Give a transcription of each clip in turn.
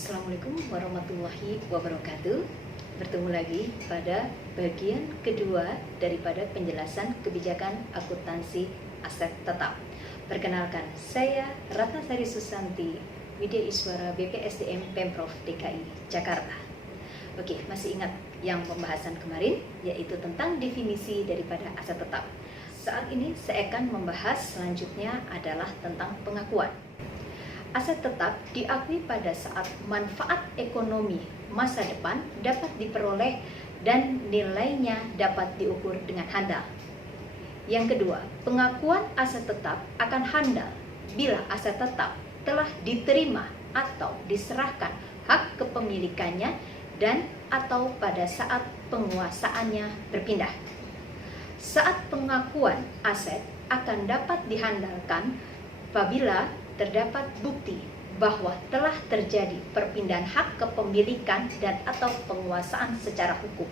Assalamualaikum warahmatullahi wabarakatuh. Bertemu lagi pada bagian kedua daripada penjelasan kebijakan akuntansi aset tetap. Perkenalkan, saya Ratnasari Susanti, Widya Iswara BPSDM Pemprov DKI Jakarta. Oke, masih ingat yang pembahasan kemarin, yaitu tentang definisi daripada aset tetap. Saat ini saya akan membahas selanjutnya adalah tentang pengakuan. Aset tetap diakui pada saat manfaat ekonomi masa depan dapat diperoleh dan nilainya dapat diukur dengan handal. Yang kedua, pengakuan aset tetap akan handal bila aset tetap telah diterima atau diserahkan hak kepemilikannya dan atau pada saat penguasaannya berpindah. Saat pengakuan aset akan dapat dihandalkan apabila terdapat bukti bahwa telah terjadi perpindahan hak kepemilikan dan atau penguasaan secara hukum.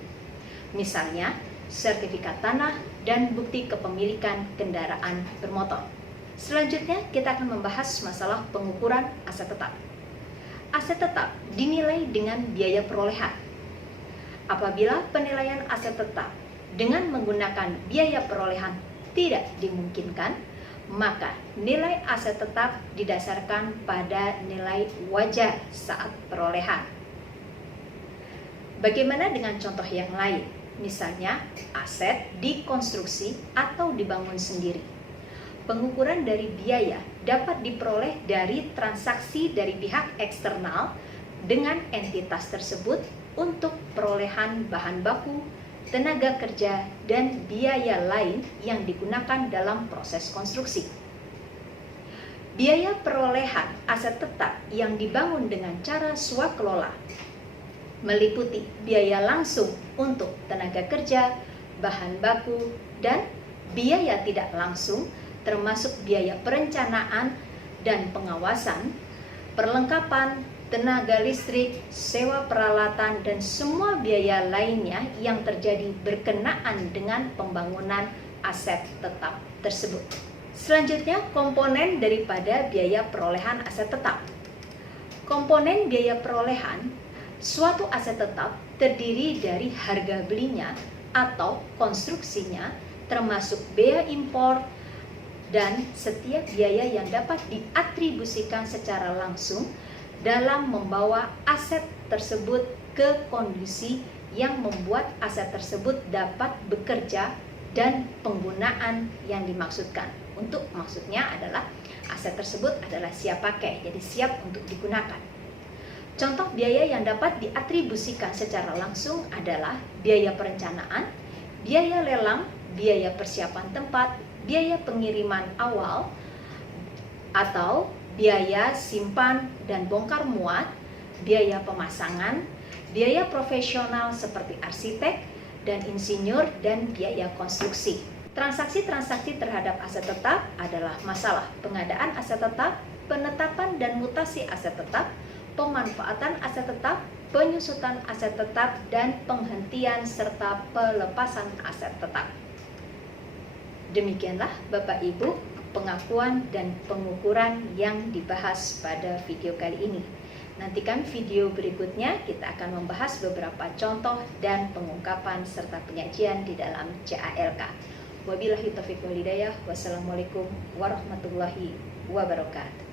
Misalnya, sertifikat tanah dan bukti kepemilikan kendaraan bermotor. Selanjutnya, kita akan membahas masalah pengukuran aset tetap. Aset tetap dinilai dengan biaya perolehan. Apabila penilaian aset tetap dengan menggunakan biaya perolehan tidak dimungkinkan, maka nilai aset tetap didasarkan pada nilai wajar saat perolehan. Bagaimana dengan contoh yang lain? Misalnya, aset dikonstruksi atau dibangun sendiri. Pengukuran dari biaya dapat diperoleh dari transaksi dari pihak eksternal dengan entitas tersebut untuk perolehan bahan baku, tenaga kerja, dan biaya lain yang digunakan dalam proses konstruksi. Biaya perolehan aset tetap yang dibangun dengan cara swakelola meliputi biaya langsung untuk tenaga kerja, bahan baku, dan biaya tidak langsung termasuk biaya perencanaan dan pengawasan, perlengkapan, tenaga listrik, sewa peralatan, dan semua biaya lainnya yang terjadi berkenaan dengan pembangunan aset tetap tersebut. Selanjutnya, komponen daripada biaya perolehan aset tetap. Komponen biaya perolehan suatu aset tetap terdiri dari harga belinya atau konstruksinya, termasuk biaya impor, dan setiap biaya yang dapat diatribusikan secara langsung dalam membawa aset tersebut ke kondisi yang membuat aset tersebut dapat bekerja dan penggunaan yang dimaksudkan. Untuk maksudnya adalah aset tersebut adalah siap pakai, jadi siap untuk digunakan. Contoh biaya yang dapat diatribusikan secara langsung adalah biaya perencanaan, biaya lelang, biaya persiapan tempat, biaya pengiriman awal, atau biaya simpan dan bongkar muat, biaya pemasangan, biaya profesional seperti arsitek dan insinyur, dan biaya konstruksi. Transaksi-transaksi terhadap aset tetap adalah masalah pengadaan aset tetap, penetapan dan mutasi aset tetap, pemanfaatan aset tetap, penyusutan aset tetap, dan penghentian serta pelepasan aset tetap. Demikianlah Bapak Ibu pengakuan dan pengukuran yang dibahas pada video kali ini. Nantikan video berikutnya, kita akan membahas beberapa contoh dan pengungkapan serta penyajian di dalam CALK. Wabillahi taufiq wal hidayah. Wassalamualaikum warahmatullahi wabarakatuh.